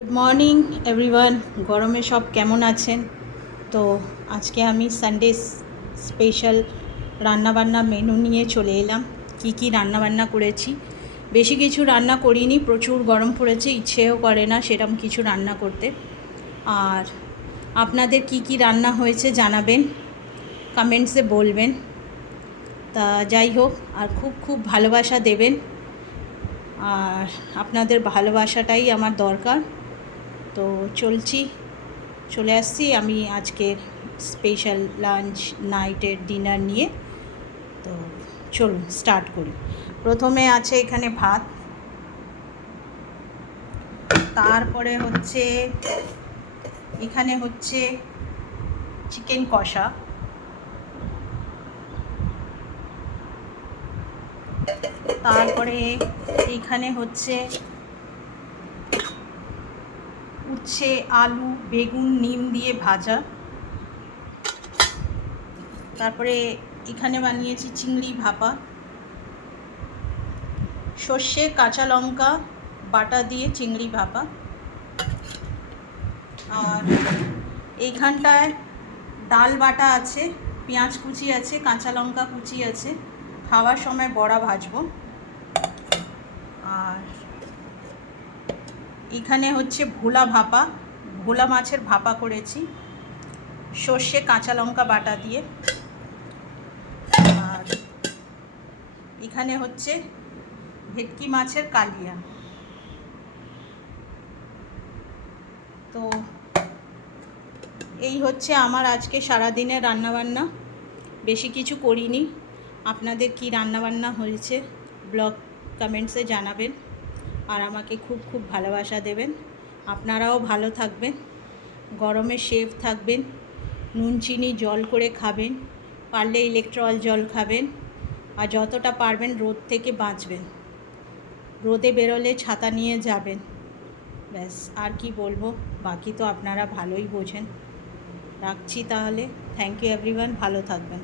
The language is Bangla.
Good morning everyone. গরমে সব কেমন আছেন? তো আজকে আমি সানডে স্পেশাল রান্নাবান্না মেনু নিয়ে চলে এলাম। কি রান্নাবান্না করেছি, বেশি কিছু রান্না করিনি, প্রচুর গরম পড়েছে, ইচ্ছেও করে না সেরকম কিছু রান্না করতে। আর আপনাদের কি রান্না হয়েছে জানাবেন, কমেন্টসে বলবেন। তা যাই হোক, আর খুব ভালোবাসা দেবেন, আর আপনাদের ভালোবাসাটাই আমার দরকার। তো চলে আসছি আমি আজকের স্পেশাল লাঞ্চ নাইটের ডিনার নিয়ে। তো চলুন স্টার্ট করি। প্রথমে আছে এখানে ভাত, তারপরে এখানে হচ্ছে চিকেন কষা, তারপরে এখানে হচ্ছে উচ্ছে আলু বেগুন নিম দিয়ে ভাজা, তারপরে এখানে বানিয়েছি চিংড়ি ভাপা, সর্ষে কাঁচা লঙ্কা বাটা দিয়ে চিংড়ি ভাপা। আর এইখানটায় ডাল বাটা আছে, পেঁয়াজ কুচি আছে, কাঁচা লঙ্কা কুচি আছে, খাওয়ার সময় বড়া ভাজবো। আর এখানে হচ্ছে ভোলা মাছের ভাপা করেছি সর্ষে কাঁচা লঙ্কা বাটা দিয়ে। আর এখানে হচ্ছে ভেটকি মাছের কালিয়া। তো এই হচ্ছে আমার আজকে সারাদিনের রান্নাবান্না, বেশি কিছু করিনি। আপনাদের কি রান্নাবান্না হয়েছে ব্লগ কমেন্টসে জানাবেন, আর আমাকে খুব ভালোবাসা দেবেন। আপনারাও ভালো থাকবেন, গরমে সেফ থাকবেন, নুন চিনি জল করে খাবেন, পারলে ইলেকট্রল জল খাবেন, আর যতটা পারবেন রোদ থেকে বাঁচবেন, রোদে বেরোলে ছাতা নিয়ে যাবেন। ব্যাস, আর কি বলবো, বাকি তো আপনারা ভালোই বোঝেন। রাখছি তাহলে। থ্যাংক ইউ এভরিওয়ান, ভালো থাকবেন।